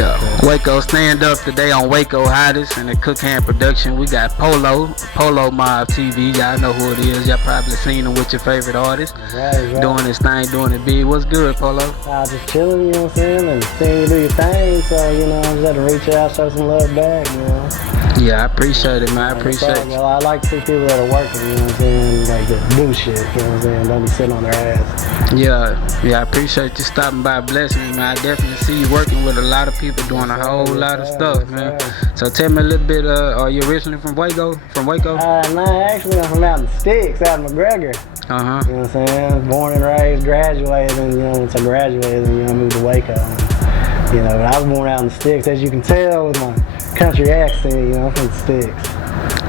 Yeah. Waco stand up today on Waco Hottest and the Cook Hand Production. We got Polow Mobtv. Y'all know who it is. Y'all probably seen him with your favorite artist. Right. Doing his thing, doing it big. What's good, Polo? Just chilling, you know what I'm saying, and seeing you do your thing. So, you know, I just had to reach out, show some love back, you know. Yeah, I appreciate it, man. I appreciate it. I like to see people that are working, you know what I'm saying, like that do shit, you know what I'm saying, don't be sitting on their ass. Yeah, I appreciate you stopping by, blessing me, man. I definitely see you working with a lot of people, doing a whole lot of stuff, man. So tell me a little bit, are you originally from Waco? No, actually I'm from out in the sticks, out in McGregor. You know what I'm saying? Born and raised, graduated, and you know, once I graduated, you know, I moved to Waco. And, you know, but I was born out in the sticks, as you can tell with my country accent, you know, I'm from the sticks.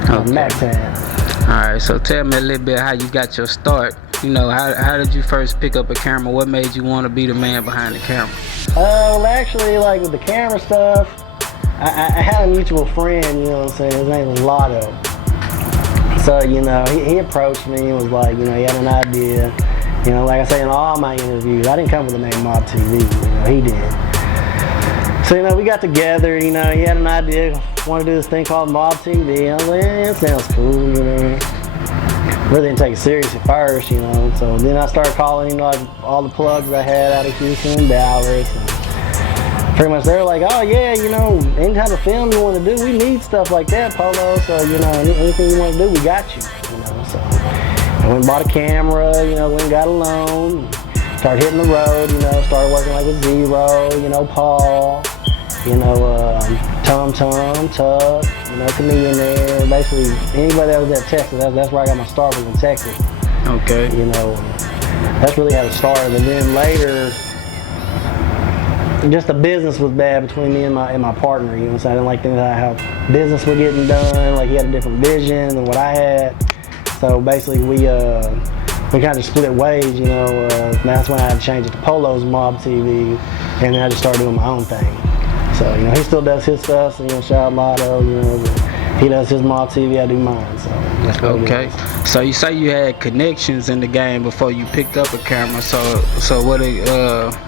Okay. Alright, so tell me a little bit how you got your start. You know, how did you first pick up a camera? What made you want to be the man behind the camera? Well, actually, like with the camera stuff, I had a mutual friend, you know what I'm saying, his name was Lotto. So, you know, he approached me and was like, you know, he had an idea. You know, like I say in all my interviews, I didn't come with the name Mobtv, you know, he did. So, you know, we got together, you know, he had an idea, wanted to do this thing called Mobtv. I was like, it sounds cool, you know. Really didn't take it serious at first, you know. So then I started calling, you know, like all the plugs I had out of Houston and Dallas. And pretty much they were like, oh yeah, you know, any type of film you want to do, we need stuff like that, Polo. So, you know, anything you want to do, we got you, you know. So I went and bought a camera, you know, went and got a loan, started hitting the road, you know, started working like with Zero, you know, Paul, you know, Tom, Tug, you know, comedian there. Basically, anybody that was at Texas, that's where I got my start, was in Texas. Okay. You know, that's really how it started. And then later, just the business was bad between me and my partner, you know what I'm saying? I didn't like how business was getting done, like he had a different vision than what I had. So basically we kind of split ways, you know. That's when I had to change it to Polow's Mobtv, and then I just started doing my own thing. So, you know, he still does his stuff, so, you know, shout out Lotto, you know, he does his Mobtv, I do mine, so that's what it is. So you say you had connections in the game before you picked up a camera, so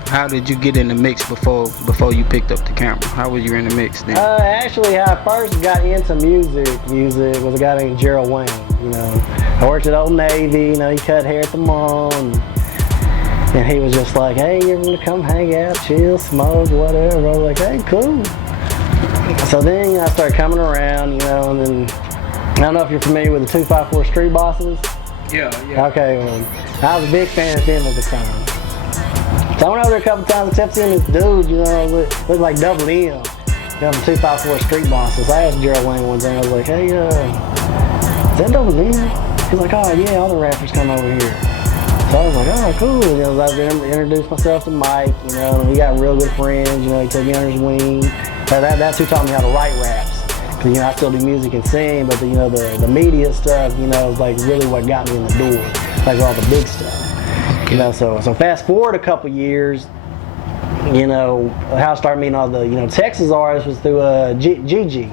how did you get in the mix before you picked up the camera? How were you in the mix then? Actually, how I first got into music was a guy named Gerald Wayne, you know. I worked at Old Navy, you know, he cut hair at the mall, and he was just like, hey, you're gonna come hang out, chill, smoke, whatever. I was like, hey, cool. So then, you know, I started coming around, you know, and then, I don't know if you're familiar with the 254 Street Bosses. Yeah. Okay, well, I was a big fan of them at the time. So I went over there a couple times and kept seeing this dude, you know, looked like Double M, you know, from 254 Street Bosses. I asked Gerald Wayne one day, I was like, hey, is that Double M? He's like, oh yeah, all the rappers come over here. So I was like, oh, cool. You know, I introduced myself to Mike, you know, and we got real good friends, you know, he took me under his wing. That's who taught me how to write raps. Cause, you know, I still do music and sing, but you know, the media stuff, you know, is like really what got me in the door, like all the big stuff. You know, so fast forward a couple years, you know, how I started meeting all the, you know, Texas artists was through Gigi,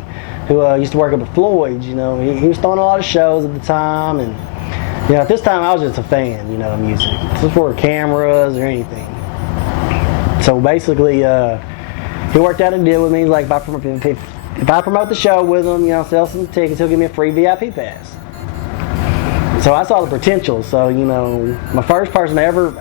who used to work up at Floyd's, you know. He was throwing a lot of shows at the time, and you know, at this time I was just a fan, you know, of music. Before cameras or anything. So basically, he worked out a deal with me. He's like, if I promote the show with him, you know, sell some tickets, he'll give me a free VIP pass. So I saw the potential. So, you know, my first ever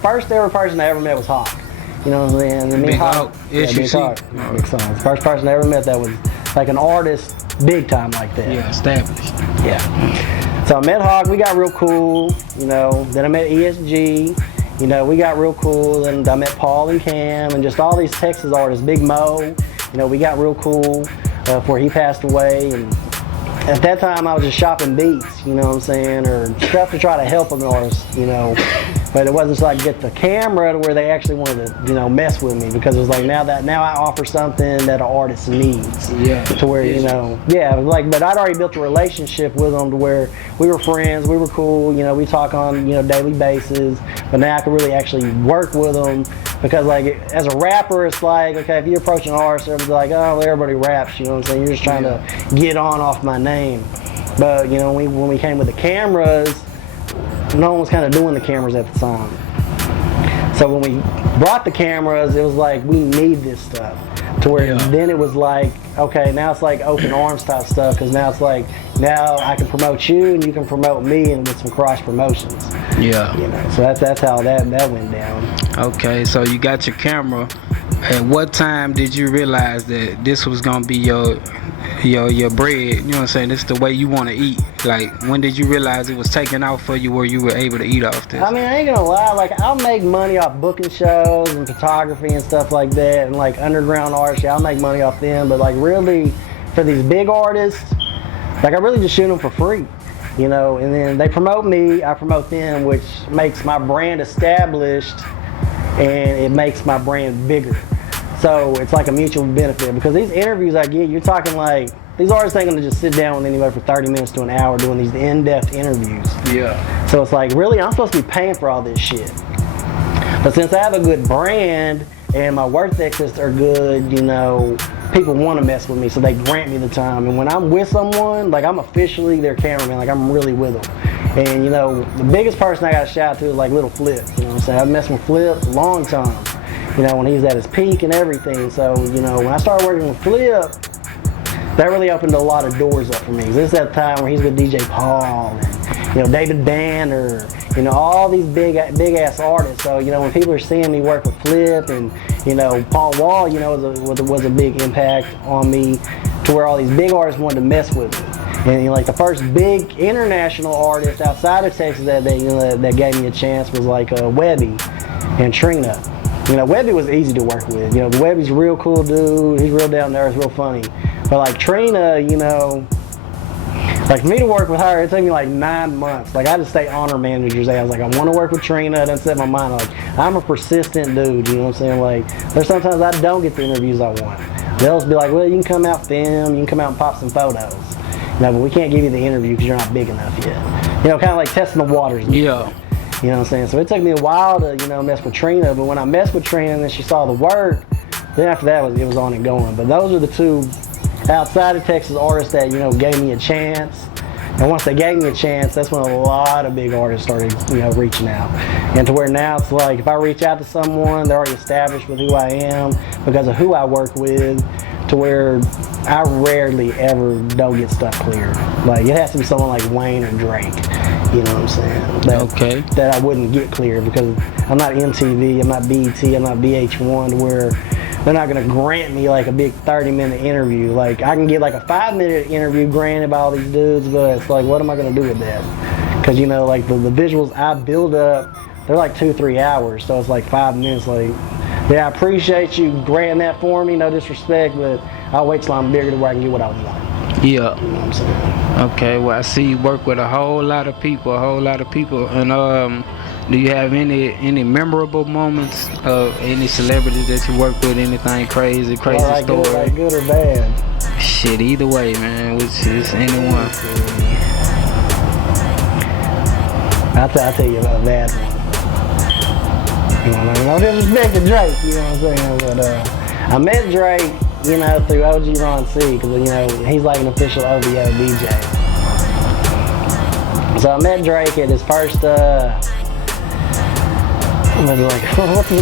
person I ever met was Hawk. You know what I'm saying? And Big Hawk. Big Hawk. Big Song. The first person I ever met that was like an artist, big time like that. Yeah, established. Yeah. So I met Hawk, we got real cool, you know. Then I met ESG, you know, we got real cool. And I met Paul and Cam and just all these Texas artists, Big Mo, you know, we got real cool before he passed away. And at that time I was just shopping beats, you know what I'm saying, or stuff to try to help an artist, you know. But it wasn't so I could get the camera to where they actually wanted to, you know, mess with me, because it was like now I offer something that an artist needs. Yeah. To where, you know, yeah, like, but I'd already built a relationship with them to where we were friends, we were cool, you know, we talk on, you know, daily basis. But now I could really actually work with them, because like as a rapper, it's like, okay, if you approach an artist, everybody's like, oh, everybody raps, you know what I'm saying? You're just trying to get on off my name. But you know, when we came with the cameras, no one was kind of doing the cameras at the time. So when we brought the cameras, it was like, we need this stuff. To where then it was like, okay, now it's like open arms type stuff, because now it's like, now I can promote you and you can promote me and with some cross promotions. Yeah. You know, so that's how that went down. Okay, so you got your camera. At what time did you realize that this was gonna be your bread? You know what I'm saying? This is the way you want to eat. Like, when did you realize it was taking off for you, where you were able to eat off this? I mean, I ain't gonna lie. Like, I'll make money off booking shows and photography and stuff like that, and like underground artists. I'll make money off them. But like, really, for these big artists, like, I really just shoot them for free. You know, and then they promote me, I promote them, which makes my brand established, and it makes my brand bigger. So it's like a mutual benefit, because these interviews I get, you're talking like, these artists ain't gonna just sit down with anybody for 30 minutes to an hour doing these in-depth interviews. Yeah. So it's like, really, I'm supposed to be paying for all this shit. But since I have a good brand and my work ethics are good, you know, people want to mess with me, so they grant me the time. And when I'm with someone, like, I'm officially their cameraman, like, I'm really with them. And, you know, the biggest person I got to shout out to is like Little Flip. You know what I'm saying? I've messed with Flip a long time. You know, when he was at his peak and everything. So, you know, when I started working with Flip, that really opened a lot of doors up for me. This is that time where he's with DJ Paul and, you know, David Banner, you know, all these big ass artists. So, you know, when people are seeing me work with Flip and, you know, Paul Wall, you know, was a big impact on me, to where all these big artists wanted to mess with me. And, you know, like, the first big international artist outside of Texas that gave me a chance was like Webby and Trina. You know, Webby was easy to work with. You know, Webby's a real cool dude. He's real down to earth, real funny. But like Trina, you know, like, for me to work with her, it took me like 9 months. Like, I had to stay on her manager's day. I was like, I want to work with Trina. I didn't set my mind. Like, I'm a persistent dude, you know what I'm saying? Like, there's sometimes I don't get the interviews I want. They'll just be like, well, you can come out film, you can come out and pop some photos. No, but we can't give you the interview because you're not big enough yet. You know, kind of like testing the waters. Yeah. You know what I'm saying? So it took me a while to, you know, mess with Trina. But when I messed with Trina and then she saw the work, then after that, it was on and going. But those are the two outside of Texas artists that, you know, gave me a chance. And once they gave me a chance, that's when a lot of big artists started, you know, reaching out. And to where now it's like, if I reach out to someone, they're already established with who I am because of who I work with, to where I rarely ever don't get stuff cleared. Like, it has to be someone like Wayne or Drake, you know what I'm saying? That I wouldn't get cleared, because I'm not MTV, I'm not BET, I'm not VH1, to where they're not gonna grant me like a big 30-minute interview. Like, I can get like a 5-minute interview granted by all these dudes, but it's like, what am I gonna do with that? Because, you know, like, the visuals I build up, they're like 2-3 hours, so it's like 5 minutes. Like, yeah, I appreciate you granting that for me, no disrespect, but I'll wait till I'm bigger to where I can get what I want. Yeah. You know what I'm saying? Okay, well, I see you work with a whole lot of people, and do you have any memorable moments of any celebrities that you work with, anything crazy story? Like good or bad? Shit, either way, man, which is anyone. I'll tell you about a bad one. You know, like, no disrespect to Drake, you know what I'm saying? But I met Drake, you know, through OG Ron C, because, you know, he's like an official OVO DJ. So I met Drake at his first,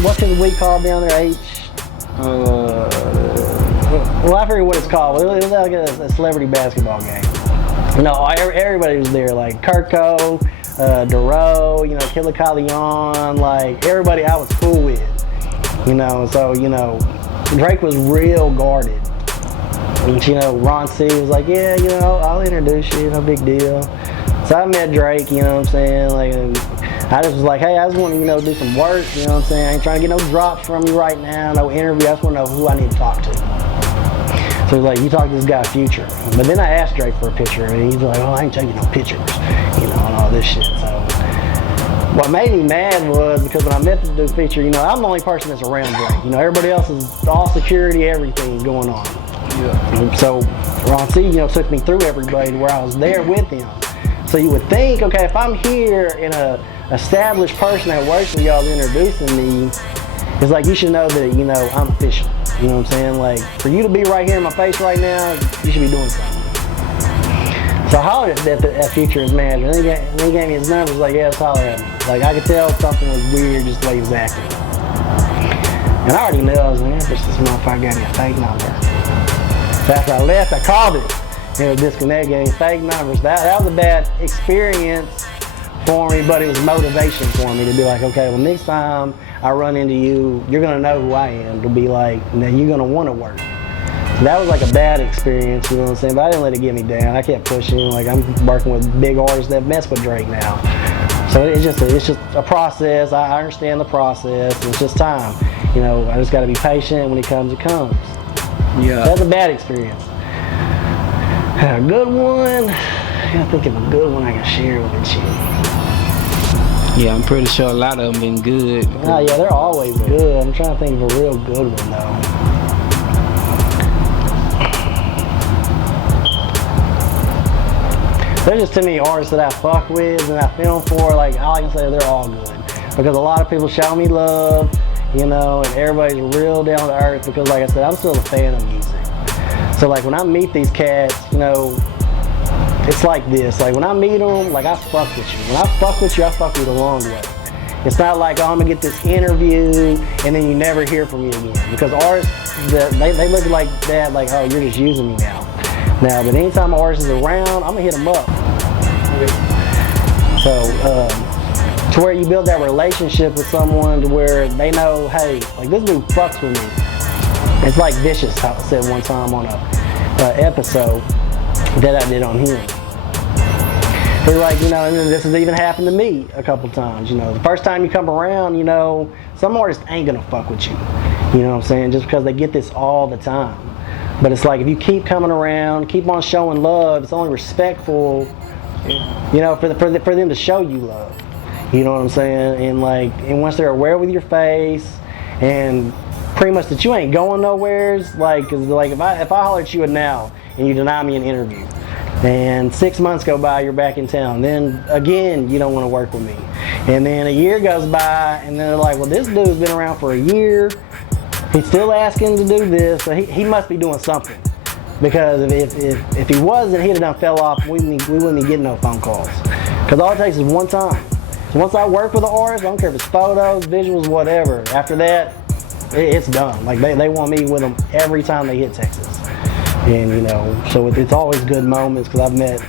what's his week called down there, well, I forget what it's called. It was like a celebrity basketball game. No, everybody was there, like Kirko, Duro, you know, Killer Leon, like, everybody I was cool with, you know. So, you know, Drake was real guarded. And, you know, Ron C was like, yeah, you know, I'll introduce you, no big deal. So I met Drake, you know what I'm saying, like, I just was like, hey, I just want to, you know, do some work, you know what I'm saying, I ain't trying to get no drops from you right now, no interview, I just want to know who I need to talk to. So he's like, you talk to this guy Future. But then I asked Drake for a picture, and he's like, oh, I ain't taking no pictures, you know, and all this shit. So what made me mad was because when I met the dude Future, you know, I'm the only person that's around Drake. You know, everybody else is all security, everything going on. Yeah. And so Ron C, you know, took me through everybody to where I was there with him. So you would think, okay, if I'm here and a established person that works with y'all introducing me, it's like, you should know that, you know, I'm official. You know what I'm saying? Like, for you to be right here in my face right now, you should be doing something. So I hollered at Future's manager, and he gave me his number. He was like, yeah, let's holler at him. Like, I could tell something was weird just the way he was acting. And I already knew I was like, this motherfucker gave me a fake number. So after I left, I called it. It was disconnected, gave me fake numbers. That was a bad experience for me, but it was motivation for me to be like, okay, well, next time I run into you, you're gonna know who I am. To be like, now you're gonna want to work. So that was like a bad experience, you know what I'm saying? But I didn't let it get me down. I kept pushing. Like, I'm working with big artists that mess with Drake now. So it's just a process. I understand the process. It's just time. You know, I just got to be patient. When it comes, it comes. Yeah. That's a bad experience. A good one. I gotta think of a good one I can share with you. Yeah, I'm pretty sure a lot of them been good. Oh yeah, they're always good. I'm trying to think of a real good one though. There's just too many artists that I fuck with and I film for. Like, all I can say, they're all good. Because a lot of people show me love, you know, and everybody's real down to earth. Because, like I said, I'm still a fan of music. So, like, when I meet these cats, you know, it's like this. Like, when I meet them, like, I fuck with you. When I fuck with you, I fuck with you the long way. It's not like, oh, I'm gonna get this interview and then you never hear from me again. Because artists, they look like that, like, oh, you're just using me now. But anytime an artist is around, I'm gonna hit them up. So, to where you build that relationship with someone to where they know, hey, like, this dude fucks with me. It's like Vicious said one time on a episode that I did on him. They're like, you know, and this has even happened to me a couple times, you know. The first time you come around, you know, some artists ain't gonna fuck with you. You know what I'm saying? Just because they get this all the time. But it's like, if you keep coming around, keep on showing love, it's only respectful, you know, for them to show you love. You know what I'm saying? And like, and once they're aware with your face, and pretty much that you ain't going nowheres, like, cause like if I holler at you now and you deny me an interview, and 6 months go by, you're back in town, then again you don't want to work with me, and then a year goes by, and then they're like, well, this dude's been around for a year. He's still asking to do this, so he must be doing something. Because if he wasn't, he'd have done fell off. We wouldn't be getting no phone calls. Because all it takes is one time. So once I work with an artist, I don't care if it's photos, visuals, whatever. After that, it's done. Like, they want me with them every time they hit Texas. And, you know, so it's always good moments, because I've met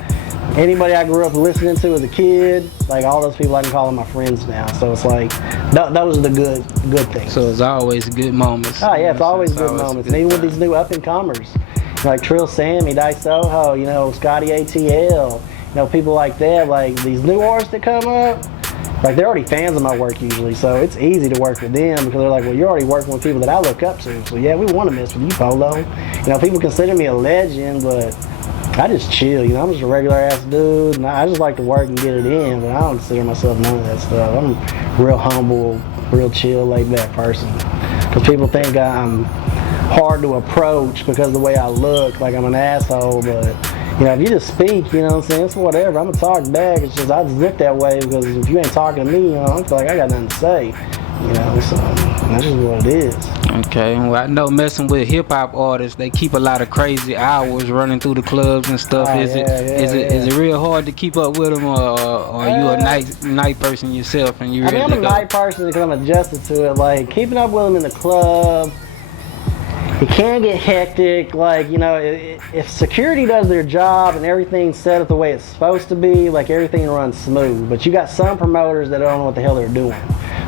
anybody I grew up listening to as a kid. Like, all those people, I can call them my friends now. So it's like, those are the good things. So it's always good moments. Oh yeah, it's always good moments. And even with these new up and comers, like Trill Sammy, Dice Soho, you know, Scotty ATL, you know, people like that. Like, these new artists that come up, like, they're already fans of my work usually, so it's easy to work with them, because they're like, well, you're already working with people that I look up to, so yeah, we want to mess with you, Polow. You know, people consider me a legend, but I just chill, you know, I'm just a regular ass dude, and I just like to work and get it in, but I don't consider myself none of that stuff. I'm real humble, real chill, laid back person. Because people think I'm hard to approach because of the way I look, like I'm an asshole, but, you know, if you just speak, you know what I'm saying, it's whatever. I'm gonna talk back. It's just, I just look that way, because if you ain't talking to me, you know, I feel like I got nothing to say, you know, so that's just what it is. Okay, well, I know messing with hip-hop artists, they keep a lot of crazy hours running through the clubs and stuff. Is it real hard to keep up with them, or are you a night person yourself and you ready to go? I'm a night person because I'm adjusted to it. Like, keeping up with them in the club, it can get hectic. Like, you know, if security does their job and everything's set up the way it's supposed to be, like, everything runs smooth. But you got some promoters that don't know what the hell they're doing.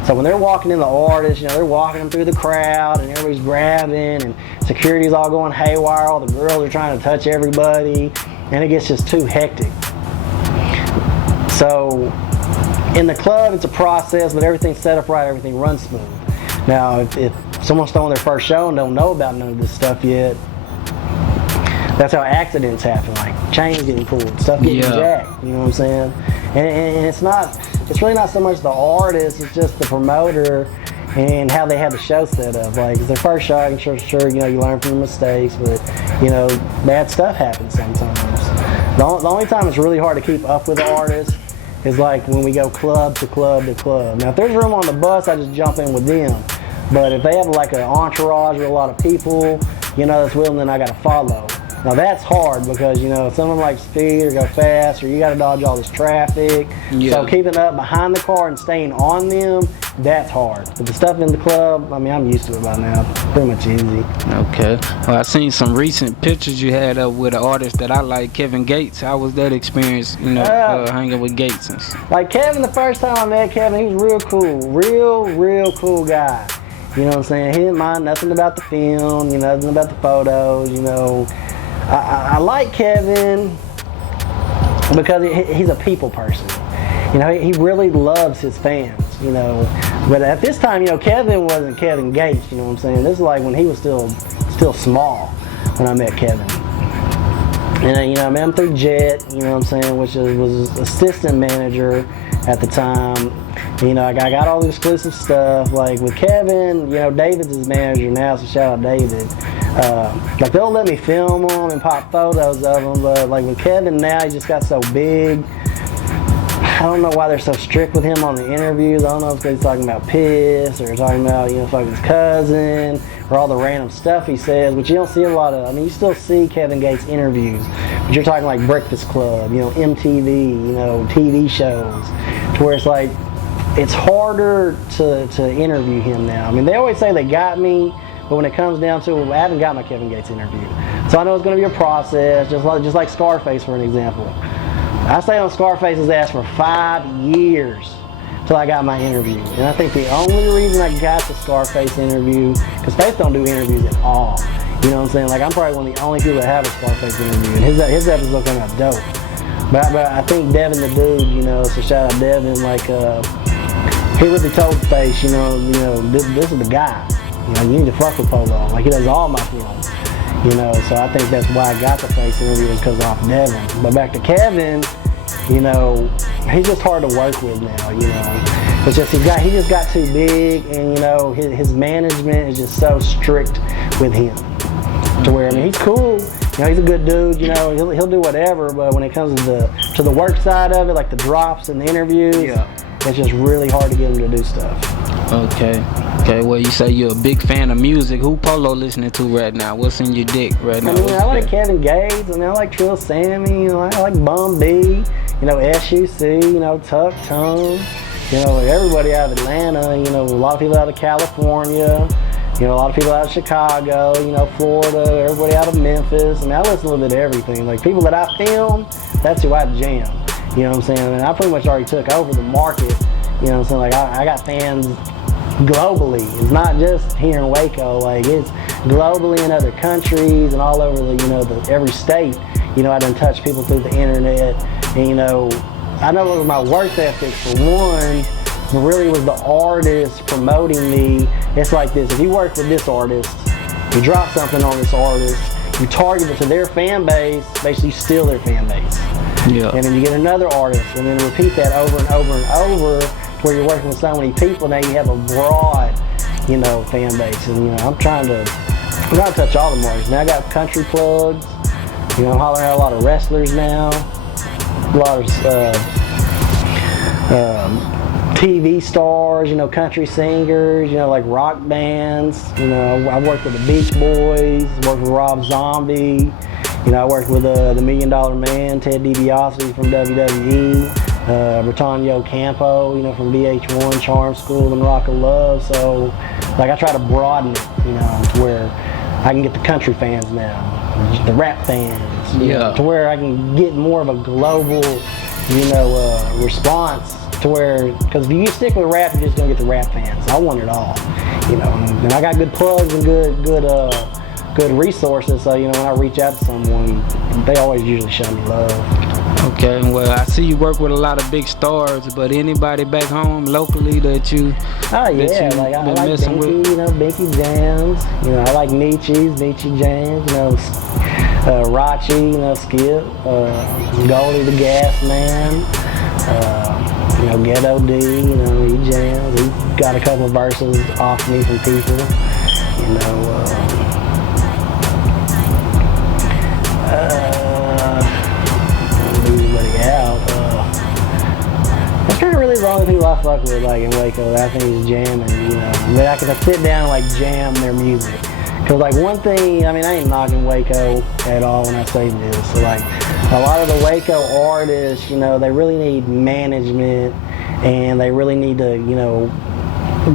So when they're walking in the artists, you know, they're walking them through the crowd and everybody's grabbing and security's all going haywire, all the girls are trying to touch everybody, and it gets just too hectic. So in the club, it's a process, but everything's set up right, everything runs smooth. Now, if someone's throwing their first show and don't know about none of this stuff yet, that's how accidents happen, like chains getting pulled, stuff getting jacked, you know what I'm saying? And it's really not so much the artist, it's just the promoter and how they have the show set up. Like, it's their first show, I'm sure, you know, you learn from your mistakes, but, you know, bad stuff happens sometimes. The only time it's really hard to keep up with the artist is like when we go club to club to club. Now, if there's room on the bus, I just jump in with them. But if they have like an entourage with a lot of people, you know, that's with them, then I gotta follow. Now that's hard because, you know, someone likes speed or go fast, or you got to dodge all this traffic. Yeah. So keeping up behind the car and staying on them, that's hard. But the stuff in the club, I mean, I'm used to it by now. Pretty much easy. Okay. Well, I seen some recent pictures you had up with an artist that I like, Kevin Gates. How was that experience, you know, hanging with Gates and stuff? Like Kevin, the first time I met Kevin, he was real cool. Real cool guy. You know what I'm saying? He didn't mind nothing about the film, you know, nothing about the photos, you know. I like Kevin because he's a people person. You know, he really loves his fans, you know. But at this time, you know, Kevin wasn't Kevin Gates, you know what I'm saying? This is like when he was still small when I met Kevin. And, you know, I met him through Jet, you know what I'm saying, which was assistant manager at the time. You know, I got all the exclusive stuff. Like with Kevin, you know, David's his manager now, so shout out David. Like they'll let me film them and pop photos of them, but like with Kevin now, he just got so big. I don't know why they're so strict with him on the interviews. I don't know if he's talking about piss or talking about, you know, fucking his cousin or all the random stuff he says, which you don't see a lot of. I mean, you still see Kevin Gates interviews, but you're talking like Breakfast Club, you know, MTV, you know, TV shows, to where it's like, it's harder to interview him now. I mean, they always say they got me, but when it comes down to it, I haven't got my Kevin Gates interview. So I know it's going to be a process, just like Scarface, for an example. I stayed on Scarface's ass for 5 years till I got my interview. And I think the only reason I got the Scarface interview, because Faith don't do interviews at all. You know what I'm saying? Like, I'm probably one of the only people that have a Scarface interview, and his episode came out dope. But I think Devin the dude, you know, so shout out Devin, like, he really told Face, you know, this is the guy. You know, you need to fuck with Polow. Like, he does all my films. You know, so I think that's why I got the Face interview, was because off Devin. But back to Kevin, you know, he's just hard to work with now, you know. It's just he just got too big, and you know, his management is just so strict with him. To where, I mean, he's cool, you know, he's a good dude, you know, he'll do whatever, but when it comes to the work side of it, like the drops and the interviews, it's just really hard to get him to do stuff. Okay, well, you say you're a big fan of music. Who Polow listening to right now? What's in your dick right now? I mean, I like Kevin Gates. I mean, I like Trill Sammy. You know, I like Bum B. You know, SUC. You know, Tuck Tongue. You know, everybody out of Atlanta. You know, a lot of people out of California. You know, a lot of people out of Chicago. You know, Florida. Everybody out of Memphis. I mean, I listen a little bit of everything. Like people that I film, that's who I jam. You know what I'm saying? I mean, I pretty much already took over the market. You know what I'm saying? Like I got fans globally. It's not just here in Waco, like it's globally in other countries and all over the, you know, every state. You know, I done touched people through the internet, and you know, I know it was my work ethic for one, but really it was the artist promoting me. It's like this: if you work with this artist, you drop something on this artist, you target it to their fan base, basically you steal their fan base. Yeah. And then you get another artist, and then repeat that over and over and over, where you're working with so many people. Now you have a broad, you know, fan base. And you know, I'm trying to touch all the markets. Now I got country plugs. You know, I'm hollering at a lot of wrestlers now, a lot of TV stars. You know, country singers. You know, like rock bands. You know, I worked with the Beach Boys. Worked with Rob Zombie. You know, I worked with the $1 Million Man, Ted DiBiase from WWE. Britannia Campo, you know, from VH1, Charm School, and Rock of Love. So, like, I try to broaden it, you know, to where I can get the country fans now, the rap fans, you know, to where I can get more of a global, you know, response. To where, because if you stick with rap, you're just gonna get the rap fans. I want it all, you know. And I got good plugs and good resources. So, you know, when I reach out to someone, they always usually show me love. Okay, well, I see you work with a lot of big stars, but anybody back home locally that you like I like Binky, you know, Binky Jams, you know, I like Nietzsche Jams, you know, Rachi, you know, Skip, Goldie the Gas Man, you know, Ghetto D, you know, he jams, he got a couple of verses off me from people, you know, really the only people I fuck with, like in Waco, that I think is jamming, you know. But I can sit down and like jam their music. Cause like one thing, I mean, I ain't knocking Waco at all when I say this. So like a lot of the Waco artists, you know, they really need management, and they really need to, you know,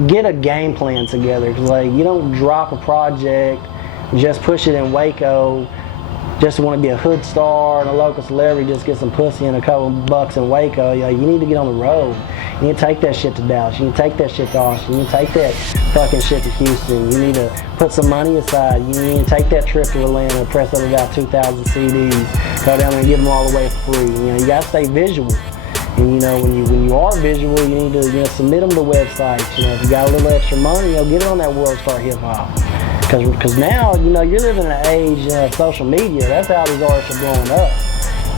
get a game plan together. Cause like you don't drop a project, just push it in Waco, just to want to be a hood star and a local celebrity, just get some pussy and a couple bucks in Waco. You need to get on the road. You need to take that shit to Dallas. You need to take that shit to Austin. You need to take that fucking shit to Houston. You need to put some money aside. You need to take that trip to Atlanta, press up about 2,000 CDs, go down there and give them all away for free. You know, you gotta stay visual. And you know, when you are visual, you need to, you know, submit them to websites. You know, if you got a little extra money, you know, get it on that World Star Hip Hop. Because now, you know, you're living in an age of social media. That's how these artists are blowing up.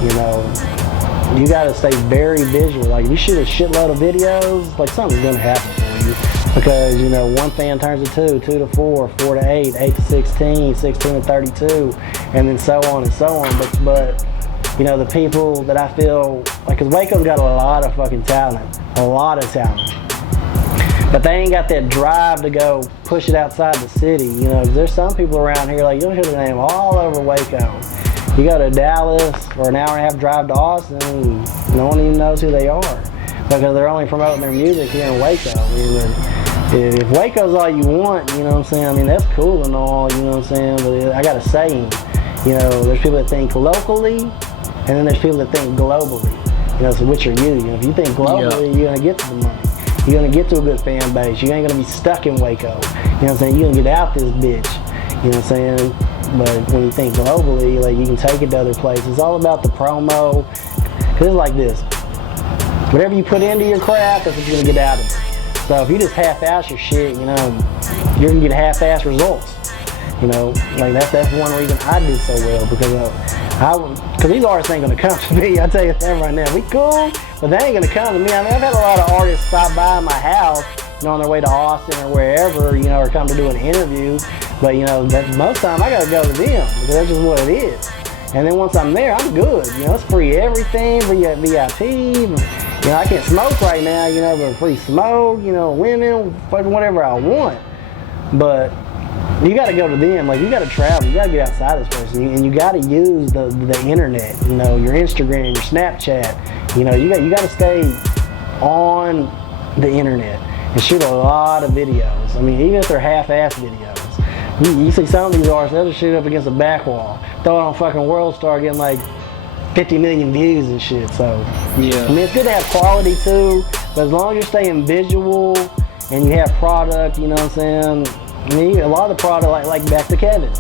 You know, you got to stay very visual. Like, if you shoot a shitload of videos, like, something's going to happen for you. Because, you know, one fan turns to two, two to four, four to eight, eight to 16, 16 to 32, and then so on and so on. But you know, the people that I feel, like, because Waco's got a lot of fucking talent. A lot of talent. But they ain't got that drive to go push it outside the city. You know, there's some people around here, like, you'll hear their name all over Waco. You go to Dallas or an hour and a half drive to Austin, no one even knows who they are. Because they're only promoting their music here in Waco. I mean, if Waco's all you want, you know what I'm saying? I mean, that's cool and all, you know what I'm saying? But I got a saying, you know, there's people that think locally, and then there's people that think globally. You know, so which are you? You know, if you think globally, you're gonna get to the money. You're gonna get to a good fan base. You ain't gonna be stuck in Waco. You know what I'm saying? You're gonna get out this bitch. You know what I'm saying? But when you think globally, like, you can take it to other places. It's all about the promo. Cause it's like this. Whatever you put into your craft, that's what you're gonna get out of it. So if you just half-ass your shit, you know, you're gonna get half-ass results. You know, like that's one reason I did so well, because these artists ain't gonna come to me. I tell you that right now. We cool, but they ain't gonna come to me. I mean, I've had a lot of artists stop by my house, you know, on their way to Austin or wherever, you know, or come to do an interview. But you know, most time I gotta go to them because that's just what it is. And then once I'm there, I'm good. You know, it's free everything, free VIP. You know, I can't smoke right now, you know, but free smoke. You know, women, fucking whatever I want. But you got to go to them. Like, you got to travel. You got to get outside this place, and you got to use the internet. You know, your Instagram, your Snapchat. You know, you got to stay on the internet and shoot a lot of videos. I mean, even if they're half-ass videos, you see some of these artists, they'll just shoot up against a back wall, throw it on fucking World Star, getting like 50 million views and shit. So yeah, I mean, it's good to have quality too, but as long as you're staying visual and you have product, you know what I'm saying. I mean, a lot of the product, like back to Kevin.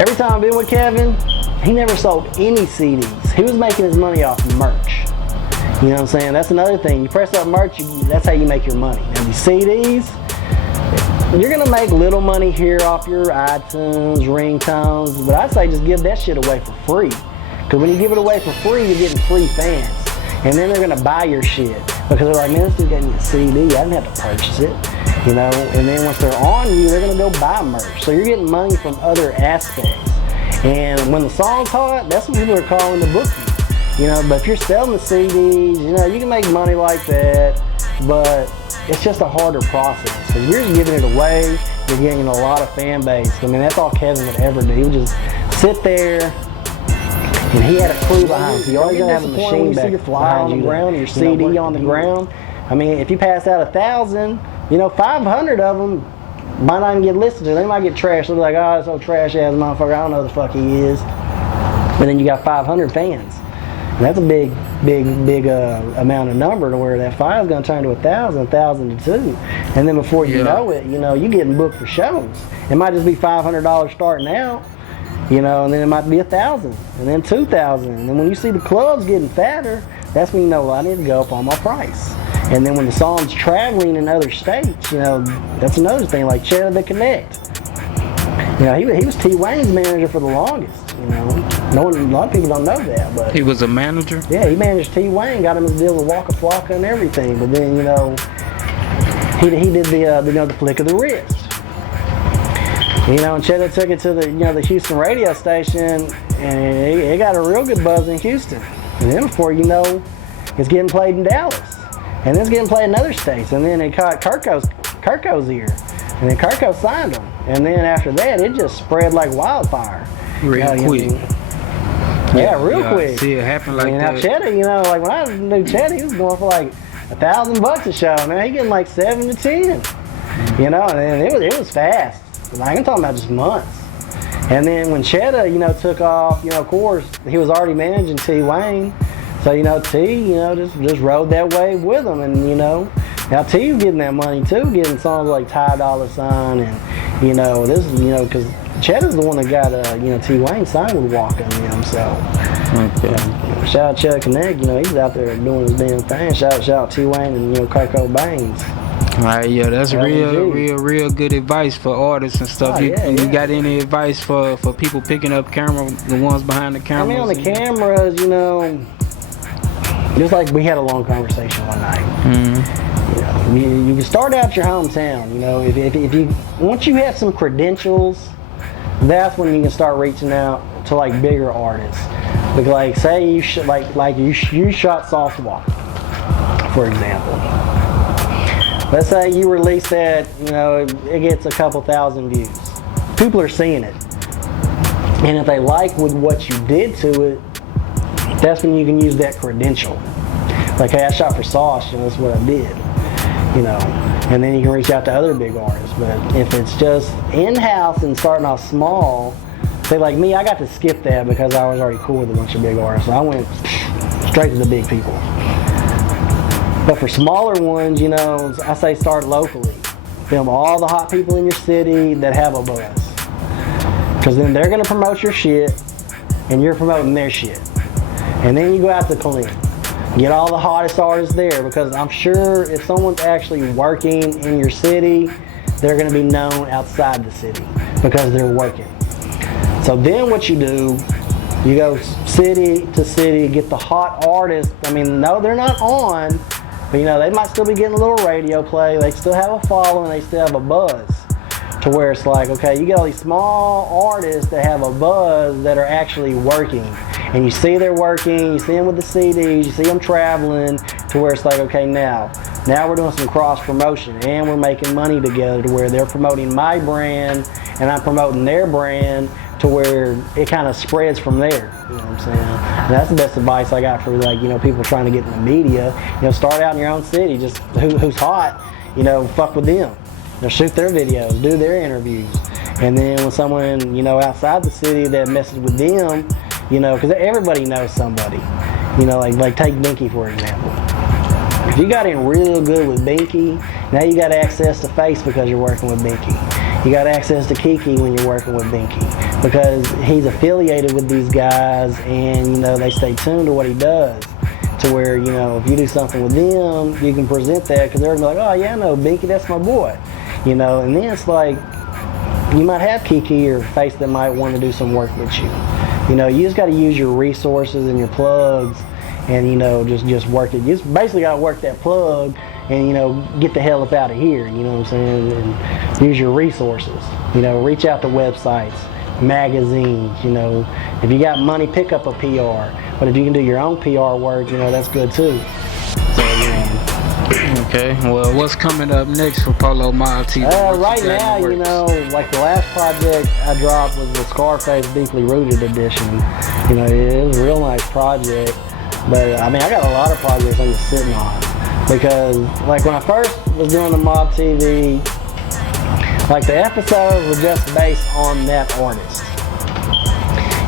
Every time I've been with Kevin, he never sold any CDs. He was making his money off merch. You know what I'm saying? That's another thing. You press up merch, that's how you make your money. Now these CDs, you're gonna make little money here off your iTunes, ringtones, but I'd say just give that shit away for free. Because when you give it away for free, you're getting free fans. And then they're gonna buy your shit. Because they're like, man, this dude gave me a CD, I didn't have to purchase it. You know, and then once they're on you, they're gonna go buy merch. So you're getting money from other aspects. And when the song's hot, that's when people are calling to book you. You know, but if you're selling the CDs, you know, you can make money like that, but it's just a harder process. Because you're just giving it away, you're getting a lot of fan base. I mean, that's all Kevin would ever do. He would just sit there, and he had a crew behind him. So you're always gonna have a machine back behind you, ground, your CD on the ground. I mean, if you pass out 1,000, you know, 500 of them might not even get listened to. They might get trashed. They'll be like, oh, this old trash ass motherfucker, I don't know who the fuck he is. And then you got 500 fans. And that's a big amount of number to where that 5 is going to turn to 1,000, 1,000 to 2. And then before you know it, you know, you're getting booked for shows. It might just be $500 starting out, you know, and then it might be 1,000, and then 2,000. And then when you see the clubs getting fatter, that's when you know, well, I need to go up on my price. And then when the song's traveling in other states, you know, that's another thing, like Cheddar the Connect. You know, he was T. Wayne's manager for the longest, you know. A lot of people don't know that, but... He was a manager? Yeah, he managed T. Wayne, got him his deal with Waka Flocka and everything. But then, you know, he did the flick of the wrist. You know, and Cheddar took it to the Houston radio station, and it got a real good buzz in Houston. And then before you know, it's getting played in Dallas. And then it's getting played in other states. And then it caught Kirko's ear. And then Kirko signed him. And then after that, it just spread like wildfire. Real quick. Yeah, real quick. See it happen like Now that. Cheddar, like when I knew Cheddar, he was going for like $1,000 a show. Now he getting like 7 to 10. And it was fast. Like, I'm talking about just months. And then when Cheddar, took off, of course, he was already managing T. Wayne. So, T, just rode that wave with him. And, now T was getting that money too, getting songs like Ty Dolla $ign and, because Cheddar's the one that got, T. Wayne signed with Walker, so. Okay. Shout out Cheddar Connect, he's out there doing his damn thing. Shout out T. Wayne and, Kurt Cobain's. All right, yeah, that's LNG. real good advice for artists and stuff. You got any advice for people picking up camera, the ones behind the cameras? On the cameras, just like we had a long conversation one night. Mm-hmm. You can start out your hometown. If you once you have some credentials, that's when you can start reaching out to like bigger artists. Like say you you shot Sauce Walk, for example. Let's say you release that, it gets a couple thousand views. People are seeing it. And if they like with what you did to it, that's when you can use that credential. Like, hey, I shot for Sauce, that's what I did. And then you can reach out to other big artists. But if it's just in-house and starting off small, say like me, I got to skip that because I was already cool with a bunch of big artists. So I went straight to the big people. But for smaller ones, I say start locally. Film all the hot people in your city that have a buzz. Because then they're going to promote your shit, and you're promoting their shit. And then you go out to Clean. Get all the hottest artists there, because I'm sure if someone's actually working in your city, they're going to be known outside the city because they're working. So then what you do, you go city to city, get the hot artists. No, they're not on. But they might still be getting a little radio play. They still have a following. They still have a buzz. To where it's like, okay, you get all these small artists that have a buzz that are actually working. And you see they're working, you see them with the CDs, you see them traveling, to where it's like, okay, now we're doing some cross promotion and we're making money together, to where they're promoting my brand and I'm promoting their brand, to where it kind of spreads from there. You know what I'm saying? And that's the best advice I got for people trying to get in the media. Start out in your own city, just who's hot, fuck with them. Shoot their videos, do their interviews. And then when someone, outside the city that messes with them, because everybody knows somebody. Like take Binky, for example. If you got in real good with Binky, now you got access to Face because you're working with Binky. You got access to Kiki when you're working with Binky, because he's affiliated with these guys, and they stay tuned to what he does. To where if you do something with them, you can present that, because they're gonna be like, oh yeah, I know Binky, that's my boy. And then it's like you might have Kiki or Face that might want to do some work with you. You just got to use your resources and your plugs, and just work it. You just basically got to work that plug, and get the hell up out of here. You know what I'm saying? And use your resources. Reach out to websites, magazines. If you got money, pick up a PR. But if you can do your own PR work, that's good too. So Okay, well, what's coming up next for Polow Mobtv? Right now, like the last project I dropped was the Scarface Deeply Rooted edition. It was a real nice project. But, I got a lot of projects I'm just sitting on. Because, like, when I first was doing the Mobtv, like, the episodes were just based on that artist.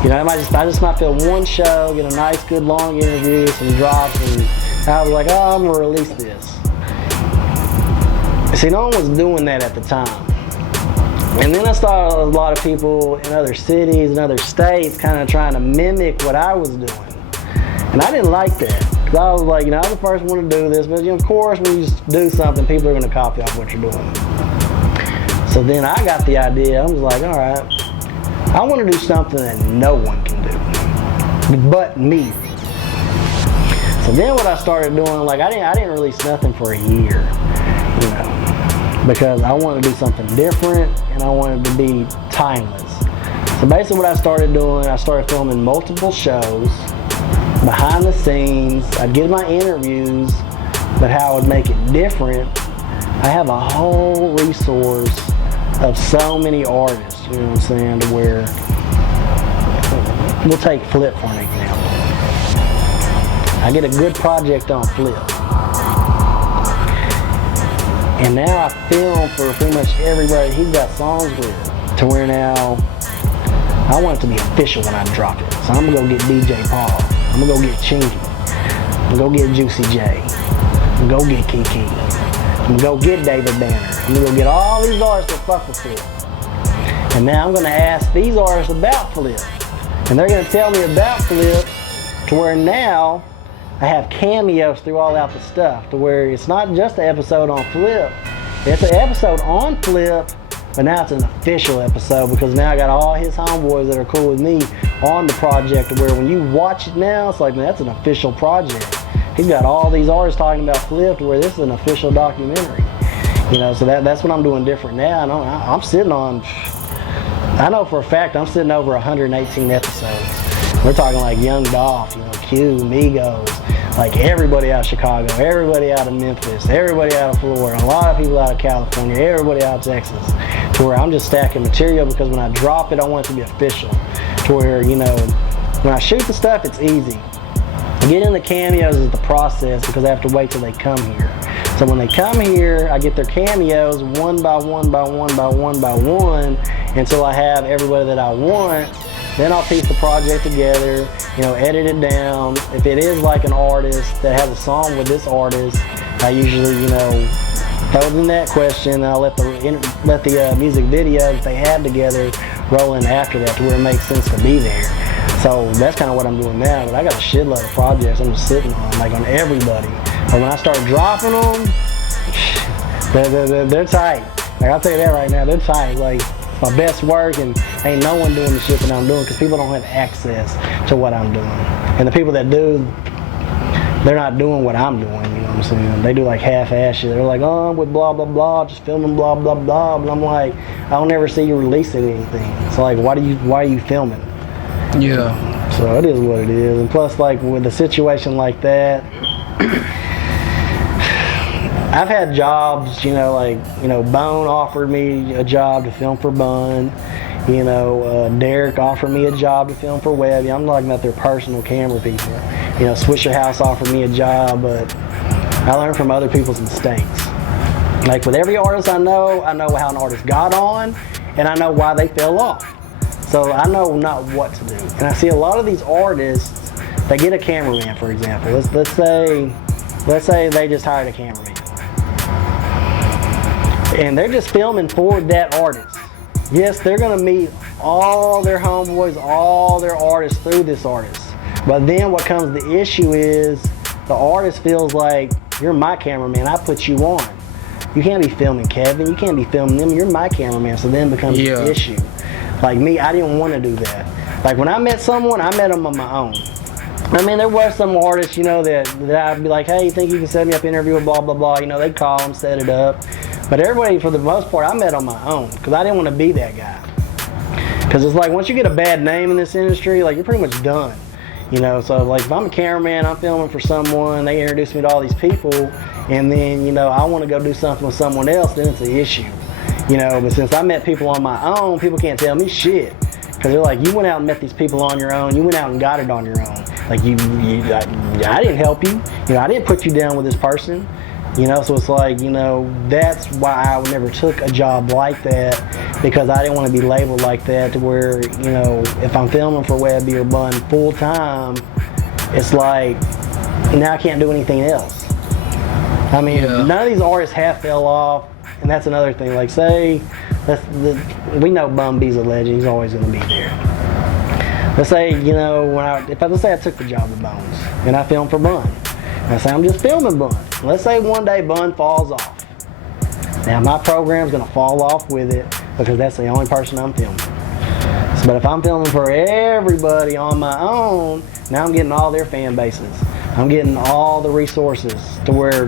I just might film one show, get a nice, good, long interview, some drops, and I was like, oh, I'm going to release this. See, no one was doing that at the time. And then I saw a lot of people in other cities and other states kind of trying to mimic what I was doing. And I didn't like that. Because I was like, I was the first one to do this, but of course, when you do something, people are going to copy off what you're doing. So then I got the idea. I was like, all right, I want to do something that no one can do but me. So then what I started doing, like I didn't release nothing for a year, because I wanted to do something different and I wanted to be timeless. So basically what I started doing, I started filming multiple shows, behind the scenes. I'd get my interviews, but how I would make it different, I have a whole resource of so many artists, you know what I'm saying, to where, we'll take Flip for an example. I get a good project on Flip. And now I film for pretty much everybody he's got songs with, to where now I want it to be official when I drop it. So I'm gonna go get DJ Paul. I'm gonna go get Chingy. I'm gonna go get Juicy J. I'm gonna go get Kiki. I'm gonna go get David Banner. I'm gonna go get all these artists that fuck with Flip. And now I'm gonna ask these artists about Flip. And they're gonna tell me about Flip, to where now I have cameos through all out the stuff, to where it's not just an episode on Flip, it's an episode on Flip, but now it's an official episode, because now I got all his homeboys that are cool with me on the project, to where when you watch it now, it's like, man, that's an official project. He's got all these artists talking about Flip, to where this is an official documentary. You know, so that's what I'm doing different now. And I'm sitting on, I know for a fact I'm sitting over 118 episodes. We're talking like Young Dolph, you know, Q, Migos, like everybody out of Chicago, everybody out of Memphis, everybody out of Florida, a lot of people out of California, everybody out of Texas, to where I'm just stacking material, because when I drop it, I want it to be official. To where, you know, when I shoot the stuff, it's easy. Getting the cameos is the process, because I have to wait till they come here. So when they come here, I get their cameos one by one by one by one by one, until I have everybody that I want. Then I'll piece the project together, you know, edit it down. If it is like an artist that has a song with this artist, I usually, you know, throw them that question, and I'll let the music video that they have together roll in after that, to where it makes sense to be there. So that's kind of what I'm doing now. But I got a shitload of projects I'm just sitting on, like on everybody. But when I start dropping them, they're tight. Like, I'll tell you that right now, they're tight. Like, my best work, and ain't no one doing the shit that I'm doing, because people don't have access to what I'm doing. And the people that do, they're not doing what I'm doing, you know what I'm saying? They do like half-ass shit. They're like, oh, I'm with blah, blah, blah, just filming blah, blah, blah. But I'm like, I don't ever see you releasing anything. So like, why are you filming? Yeah. So it is what it is. And plus, like, with a situation like that, I've had jobs, you know, like, you know, Bone offered me a job to film for Bun. You know, Derek offered me a job to film for Webby. I'm talking about their personal camera people. You know, Swisher House offered me a job, but I learned from other people's mistakes. Like with every artist I know how an artist got on, and I know why they fell off. So I know not what to do. And I see a lot of these artists, they get a cameraman, for example. Let's say they just hired a cameraman. And they're just filming for that artist. Yes, they're gonna meet all their homeboys, all their artists through this artist. But then what comes the issue is the artist feels like, you're my cameraman, I put you on. You can't be filming Kevin, you can't be filming them, you're my cameraman, so then it becomes the issue. Like me, I didn't want to do that. Like when I met someone, I met them on my own. I mean, there were some artists, you know, that I'd be like, hey, you think you can set me up an interview with blah, blah, blah. You know, they'd call them, set it up. But everybody, for the most part, I met on my own, because I didn't want to be that guy. Because it's like, once you get a bad name in this industry, like, you're pretty much done. You know, so like, if I'm a cameraman, I'm filming for someone, they introduce me to all these people, and then, you know, I want to go do something with someone else, then it's an issue. You know, but since I met people on my own, people can't tell me shit. Because they're like, you went out and met these people on your own, you went out and got it on your own. Like, I didn't help you. You know, I didn't put you down with this person. You know, so it's like, you know, that's why I never took a job like that, because I didn't want to be labeled like that, to where, you know, if I'm filming for Webby or Bun full time, it's like, now I can't do anything else. I mean, none of these artists have fell off, and that's another thing. Like, say, we know Bun B's a legend, he's always going to be there. Let's say, you know, let's say I took the job with Bones, and I filmed for Bun. Let's say I'm just filming Bun. Let's say one day Bun falls off. Now my program's gonna fall off with it, because that's the only person I'm filming. But if I'm filming for everybody on my own, now I'm getting all their fan bases. I'm getting all the resources to where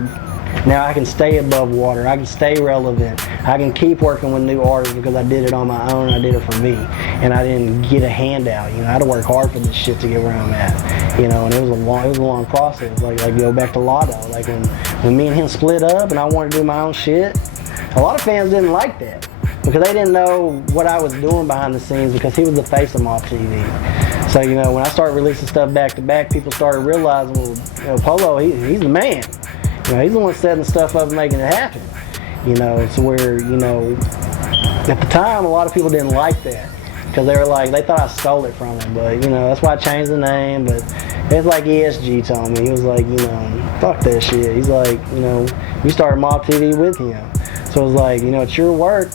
now I can stay above water, I can stay relevant, I can keep working with new artists, because I did it on my own, I did it for me. And I didn't get a handout, you know, I had to work hard for this shit to get where I'm at. You know, and it was a long process. Like go back to Lotto. Like when me and him split up and I wanted to do my own shit, a lot of fans didn't like that. because they didn't know what I was doing behind the scenes because he was the face of Mobtv. So, you know, when I started releasing stuff back to back, people started realizing, well, you know, Polow, he's the man. You know, he's the one setting stuff up and making it happen. You know, so where, you know, at the time, a lot of people didn't like that because they were like, they thought I stole it from him. But, you know, that's why I changed the name. But it's like ESG told me. He was like, you know, fuck that shit. He's like, you know, you started Mobtv with him. So it was like, you know, it's your work.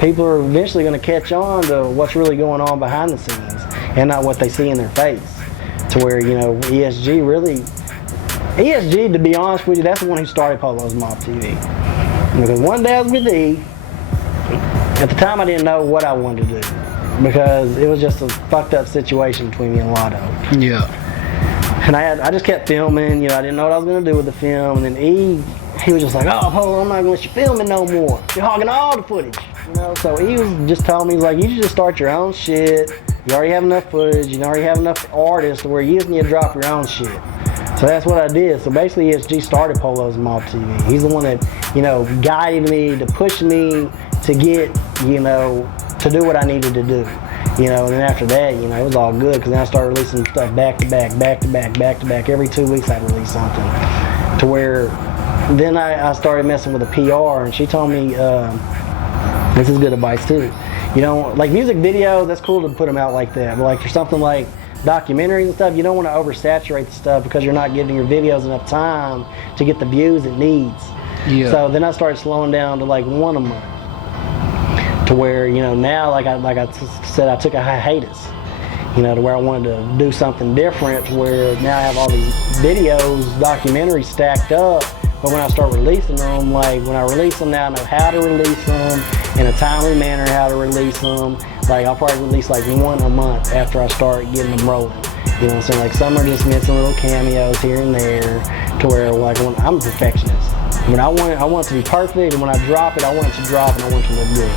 People are eventually going to catch on to what's really going on behind the scenes and not what they see in their face. To where, you know, ESG, to be honest with you, that's the one who started Polow's Mobtv. Because one day I was with E. At the time, I didn't know what I wanted to do because it was just a fucked up situation between me and Lotto. Yeah. And I just kept filming. You know, I didn't know what I was going to do with the film. And then E, he was just like, oh, Polow, I'm not going to let you film it no more. You're hogging all the footage. You know, so he was just telling me, he's like, you should just start your own shit. You already have enough footage. You already have enough artists to where you just need to drop your own shit. So that's what I did. So basically, ESG started Polow's Mobtv. He's the one that, you know, guided me, to push me to get, you know, to do what I needed to do. You know, and then after that, you know, it was all good because then I started releasing stuff back to back, back to back, back to back. Every 2 weeks I'd release something. To where then I started messing with the PR, and she told me, this is good advice too. You know, like music videos, that's cool to put them out like that. But like for something like documentaries and stuff, you don't want to oversaturate the stuff because you're not giving your videos enough time to get the views it needs. Yeah. So then I started slowing down to like one a month. To where, you know, now like I said, I took a hiatus. You know, to where I wanted to do something different. Where now I have all these videos, documentaries stacked up. But when I start releasing them, like when I release them now, I know how to release them in a timely manner, how to release them. Like I'll probably release like one a month after I start getting them rolling. You know what I'm saying? Like some are just missing little cameos here and there. To where like when I'm a perfectionist. When I want it to be perfect, and when I drop it, I want it to drop and I want it to look good.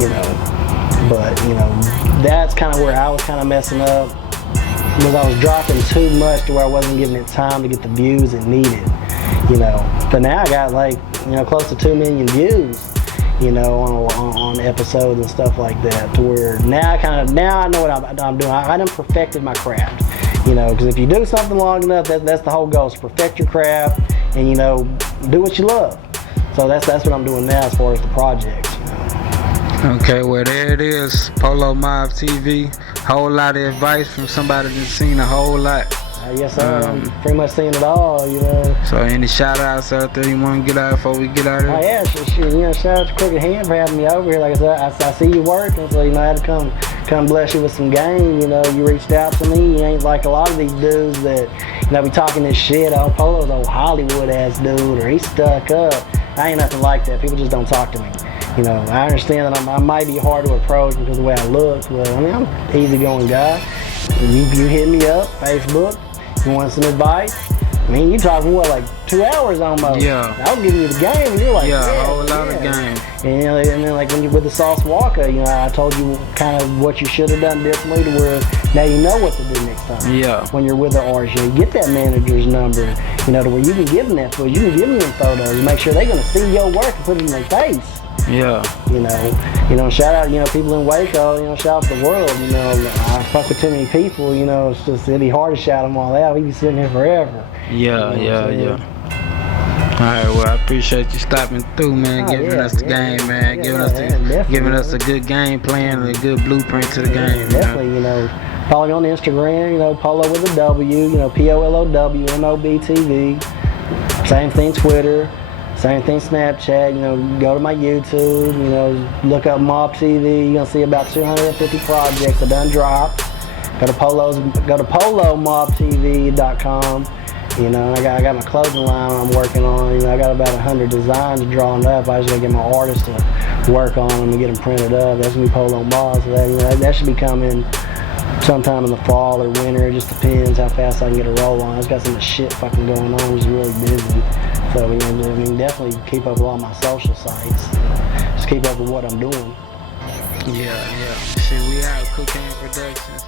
You know, but you know, that's kind of where I was kind of messing up, because I was dropping too much to where I wasn't giving it time to get the views it needed. You know, but now I got like, you know, close to 2 million views, you know, on episodes and stuff like that. To where now I know what I'm doing. I done perfected my craft. You know, because if you do something long enough, that's the whole goal, is perfect your craft and, you know, do what you love. So that's what I'm doing now as far as the projects. You know. Okay, well there it is, Polow Mobtv. Whole lot of advice from somebody that's seen a whole lot. Yes, I'm pretty much seeing it all, you know. So any shout outs out there you want to get out before we get out of here? Oh yeah, sure. You know, shout out to Crooked Hand for having me over here. Like I said, I see you working, so you know I had to come bless you with some game. You know, you reached out to me. You ain't like a lot of these dudes that, you know, be talking this shit. Oh, Polow's old Hollywood ass dude, or he's stuck up. I ain't nothing like that. People just don't talk to me. You know, I understand that I might be hard to approach because of the way I look, but I mean, I'm an easygoing guy. You hit me up, Facebook. You want some advice? I mean, you talking what, like 2 hours almost? Yeah. I was giving you the game, and you're like, yeah, a whole lot of game. And, you know, and then like when you're with the Sauce Walker, you know, I told you kind of what you should have done differently to where now you know what to do next time. Yeah. When you're with the artist, you get that manager's number, you know, to where you can give them that footage, you can give them them photos, and make sure they're gonna see your work and put it in their face. Yeah. You know, shout out, you know, people in Waco, you know, shout out the world, you know, I fuck with too many people, you know, it's just, it'd be hard to shout them all out, we'd be sitting here forever. Yeah, you know yeah. Alright, well I appreciate you stopping through, man, giving us the game, man, giving us a good game plan and a good blueprint to the game. Definitely, you know, follow me on Instagram, you know, Polow with a W, you know, Polow Mobtv, same thing Twitter. Same thing Snapchat, you know, go to my YouTube, you know, look up Mobtv, you're gonna see about 250 projects I done dropped. Go to PolowMobtv.com, you know, I got my clothing line I'm working on, you know, I got about 100 designs drawn up. I just gotta get my artists to work on them and get them printed up. That's gonna be Polow Mob, so that, you know, that should be coming sometime in the fall or winter. It just depends how fast I can get a roll on. I just got some shit fucking going on, I'm just really busy. So, you know, I mean, definitely keep up with all my social sites. Just keep up with what I'm doing. Yeah. Shit, we out, Cocaine Productions.